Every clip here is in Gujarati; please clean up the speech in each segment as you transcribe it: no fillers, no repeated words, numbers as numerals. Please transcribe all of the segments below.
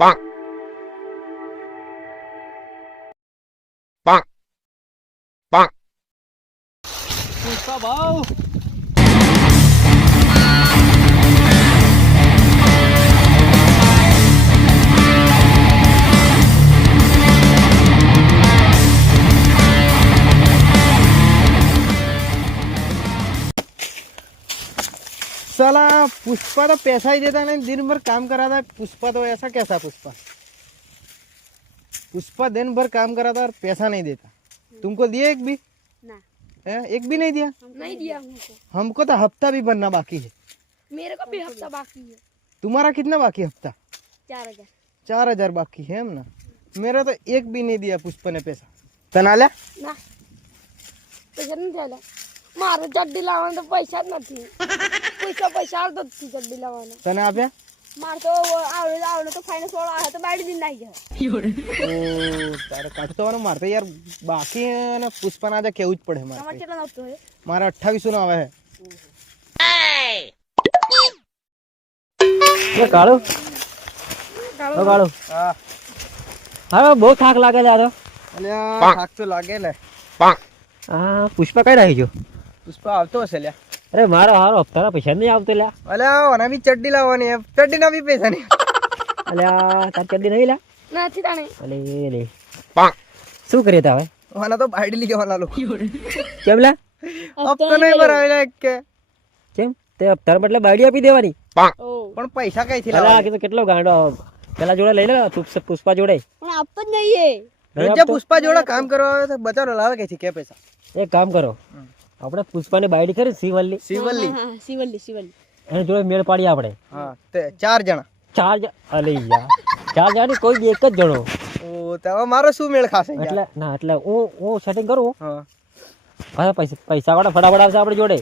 Bonk. Bonk. Bonk. પુષ્પા ભાવ साला पुष्पा तो पैसा ही देता नहीं, दिन भर काम कराता है। पुष्पा तो ऐसा कैसा पुष्पा? पुष्पा दिन भर काम कराता और पैसा नहीं देता। तुमको दिया एक भी? ना। है? एक भी नहीं दिया? नहीं दिया हमको तो हफ्ता भी बनना बाकी है। मेरे को भी हफ्ता बाकी है। तुम्हारा कितना बाकी हफ्ता? 4000। 4000 बाकी है हम ना। मेरा तो एक भी नहीं दिया पुष्पा ने पैसा। तनाला ના પૈસા નથી ચાલે મારે ચડ્ડી લાવવાનો તો પૈસા જ નથી પૈસા આવતો જ નથી ચડ્ડી લાવવાનો તને આપ્યા? મારે તો આવડે તો ફાઇનાન્સ વાળો આવે તો બાડી દિન નાખી જાય ઓ તારે કાઢતો વાનો મારે તો યાર બાકી અને પુષ્પાને આજે કેવું જ પડે તમારે મારે કેટલા આવતો હોય મારા 2800 નો આવે એ કાળો કાળો હા હા બહુ થાક લાગે છે આ તો અલ્યા થાક તો લાગે લે Bonk. આ પુષ્પા કઈ રાખી છો પુષ્પા આવતો હશે લ્યા અરે મારો હારો હપ્તાના પૈસા નહીં આવતો લ્યા અલ્યા ઓના બી ચડ્ડી લાવવાની હે ચડ્ડીના બી પૈસા નહીં અલ્યા તાર ચડ્ડી નહીં લ્યા નથી તાણે અલે લે Bonk. શું કરીએ તાવે ઓના તો બાયડી લઈ જવાના લોકો કેમ લ્યા હપ્તો નહીં ભરાવેલા એક કે કેમ તે હપ્તા બદલે બાયડી આપી દેવાની Bonk. ઓ પણ પૈસા કઈથી અલા લાવવાના? કીધું કેટલો ગાંડો પેલા જોડે લઈ લે પુષ્પા જોડે પણ આપતો જ નહીં એ રોજે પુષ્પા જોડે કામ કરવા આવે તો બચારો લાવે કઈથી કે પૈસા એક કામ કરો આપણે પુષ્પાની બાયડી કરી શિવલ્લી શિવલ્લી હા શિવલ્લી એની જોડે મેળ પાડીએ આપણે હા તે 4 જણા અલે યાર 4 જણા કોઈ બી એક જ જણો ઓ તો મારો શું મેળ ખાશે યાર? એટલે ના એટલે હું સેટિંગ કરું હા પાછા પૈસા વાળા ફટાફટ આવશે આપણી જોડે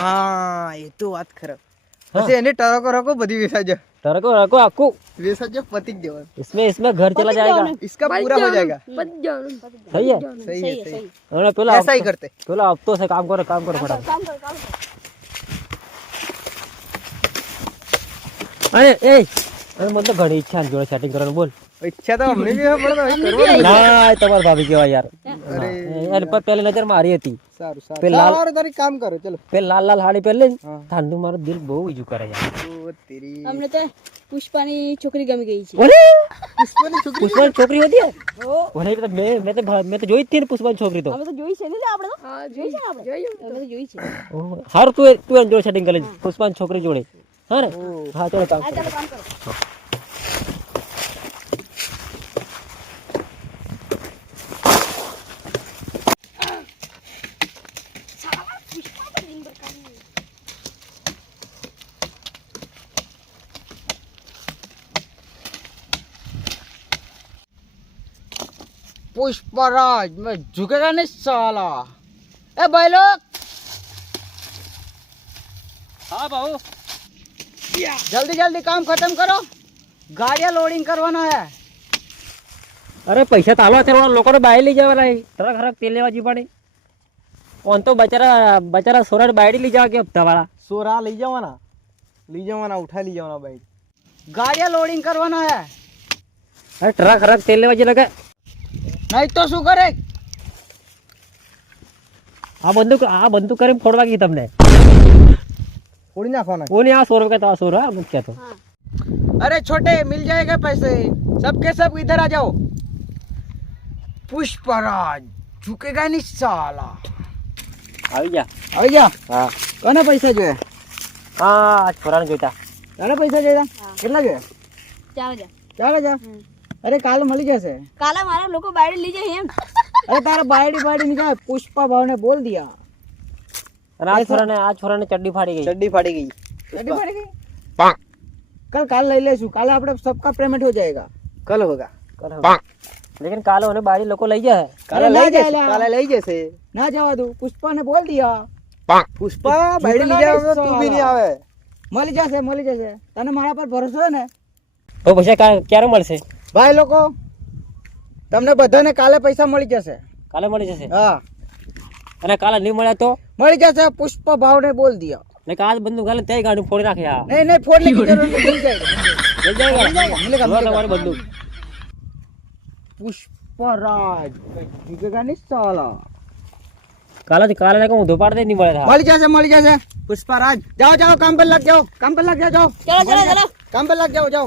हाँ ये तो बात खराब वैसे एने टरको रको बदी विसर्जन रखो रखो आपको विसर्जन पतिक देवन इसमें घर चला जाएगा इसका पूरा हो जाएगा પતી જવાનું सही है सही है सही और पेला ऐसा ही करते पेला हफ्तों से काम करो फटाफट કામ કર अरे ए अरे મને તો ઘણી ઈચ્છા છે જોડે સેટિંગ કરવાનું બોલ इच्छा तो हमने भी है पर तो करवा ના તમાર ભાભી કેવા યાર અરે એની પર પહેલી નજર મારી હતી सारू सारू પેલા सारू तारी काम करो चलो પે લાલ લાલ હાડી પહેરલી હા. ઠંડુ મારું દિલ બહુ ઈજુ કરે યાર ओ तेरी અમને તો પુષ્પાની છોકરી ગમી ગઈ છે ઓલે पुष्पा ने छोकरी પુષ્પાની છોકરી હતી ઓ ઓલે મેં તો જોઈ જ હતી ને પુષ્પાની છોકરી તો અમે તો જોઈ છે ને આપણે તો હા જોઈ છે આપણે અમે તો જોઈ છે હારું તું એની જોડે સેટિંગ કરી લેજે પુષ્પાની છોકરી જોડે હા ને હા ચાલો કામ આ કરો. ચાલો કામ કરો पुष्पराज मैं झुकेगा नहीं साला ए भाई लोग હા બાબુ जल्दी जल्दी काम खत्म करो गाड़ियां लोडिंग करवाना है અરે પૈસા તો આલો અત્યારે લોકોને બાય લઈ જવાના ટ્રક હરક તેલ લેવા જીવાડી ઓન તો બચારા સોરાને બાયડી લઈ જવા કે હપ્તા વાળા सोरा ले जावाना उठा ले जावाना भाई गाड़ियां लोडिंग करवाना है અરે ટ્રક હરક તેલ લેવા જે લગે नहीं तो शू करे આ બંદૂક કરીને ફોડવા ગઈ તમને थोड़ी ना खाना કોને આ 100 રૂપિયા તો આ 100 હા મુખ્ય તો अरे छोटे मिल जाएगा पैसे सबके सब इधर आ जाओ पुष्पराज झुकेगा नहीं साला આવી જા આવી જા હા કોને પૈસા જોઈએ હા આજ ફરાણ જોઈતા તારે પૈસા જોઈએ કેટલા જોઈએ 4000 4000 અરે કાલ મળી જશે કાલે મારા લોકો બાયડી લઈ જાય એમ અરે તારા બાયડી નીકળે પુષ્પા ભાવને બોલ દિયા અને આજ ફરાને ચડ્ડી ફાડી ગઈ चड्डी फाड़ी गई चड्डी फाड़ी गई Bonk. कल ले लेसु काल આપણે सबका पेमेंट हो जाएगा कल होगा Bonk. લેકિન કાલે ઓને બાયડી લોકો લઈ જાય કાલે લઈ જશે ના જવા દઉં પુષ્પાને બોલ દિયા Bonk. પુષ્પા બાયડી લઈ જાવ તું બી નહીં આવે મળી જશે તને મારા પર ભરોસો છે ને તો પૈસા ક્યારે મળશે ભાઈ લોકો તમને બધાને કાલે પૈસા મળી જશે કાલે મળી જશે હા અને કાલે નહીં મળ્યા તો મળી જશે પુષ્પ ભાવ ને બોલ દિયા ને કાલ બંદૂક ગાલે તે ગાડી ફોડી નાખે આ નહીં નહીં ફોડ ની જરૂર નહીં મિલ જાएगा લઈ જાય मिलेगा લો તમારી બંદૂક पुष्पराज જીગેગા નહીં સાલા કાલે કહું ઊંધો પાડ દે નહીં મળે મળી જશે પુષ્પરાજ જાઓ જાઓ કામ પર લગ જાઓ કામ પર લગ જાઓ ચલો ચલો ચલો કામ પર લગ જાઓ જાઓ